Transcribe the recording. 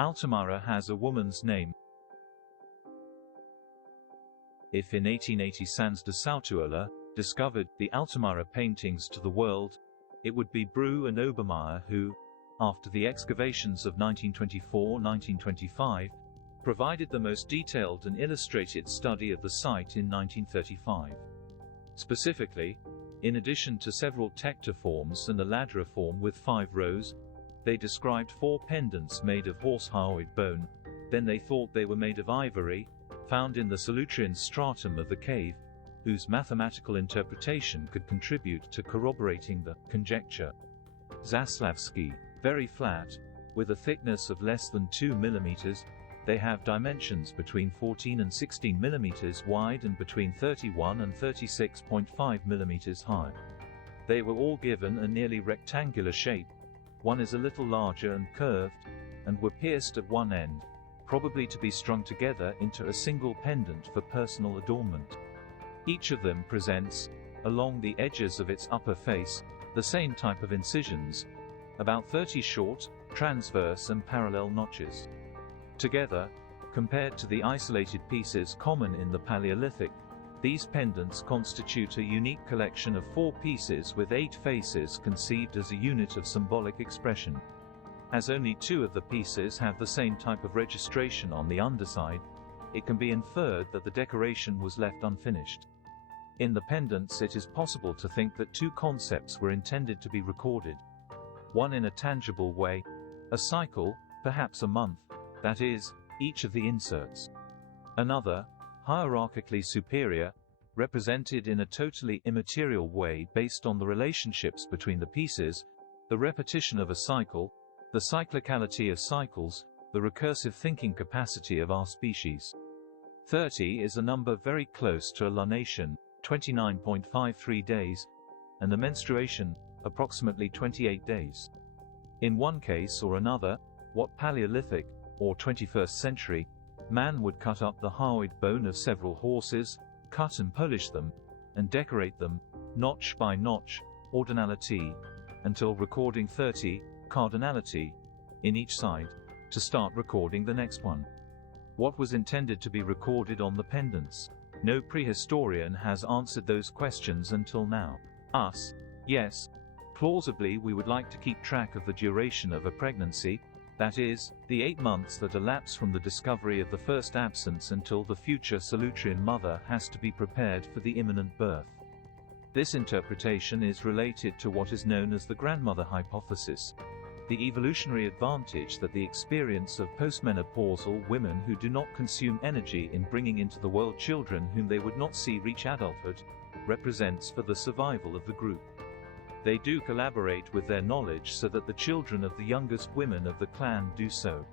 Altamira has a woman's name. If in 1880 Sanz de Sautuola discovered the Altamira paintings to the world, it would be Bru and Obermeyer who, after the excavations of 1924–1925, provided the most detailed and illustrated study of the site in 1935. Specifically, in addition to several tectiforms and a ladriform with 5 rows, they described 4 pendants made of horse hyoid bone. Then they thought they were made of ivory, found in the Solutrean stratum of the cave, whose mathematical interpretation could contribute to corroborating the conjecture. Zaslavsky, very flat, with a thickness of less than 2 mm, they have dimensions between 14 and 16 mm wide and between 31 and 36.5 mm high. They were all given a nearly rectangular shape. One is a little larger and curved, and were pierced at one end, probably to be strung together into a single pendant for personal adornment. Each of them presents, along the edges of its upper face, the same type of incisions, about 30 short, transverse and parallel notches. Together, compared to the isolated pieces common in the Paleolithic, these pendants constitute a unique collection of 4 pieces with 8 faces conceived as a unit of symbolic expression. As only 2 of the pieces have the same type of registration on the underside, it can be inferred that the decoration was left unfinished. In the pendants it is possible to think that 2 concepts were intended to be recorded. One in a tangible way, a cycle, perhaps a month, that is, each of the inserts. Another, hierarchically superior, represented in a totally immaterial way based on the relationships between the pieces, the repetition of a cycle, the cyclicality of cycles, the recursive thinking capacity of our species. 30 is a number very close to a lunation, 29.53 days, and a menstruation, approximately 28 days. In one case or another, what Paleolithic, or 21st century, man would cut up the hyoid bone of several horses, cut and polish them, and decorate them, notch by notch, ordinality, until recording 30, cardinality, in each side, to start recording the next one. What was intended to be recorded on the pendants? No prehistorian has answered those questions until now. Us? Yes. Plausibly we would like to keep track of the duration of a pregnancy, that is, the 8 months that elapse from the discovery of the first absence until the future Solutrean mother has to be prepared for the imminent birth. This interpretation is related to what is known as the grandmother hypothesis, the evolutionary advantage that the experience of postmenopausal women who do not consume energy in bringing into the world children whom they would not see reach adulthood, represents for the survival of the group. They do collaborate with their knowledge so that the children of the youngest women of the clan do so.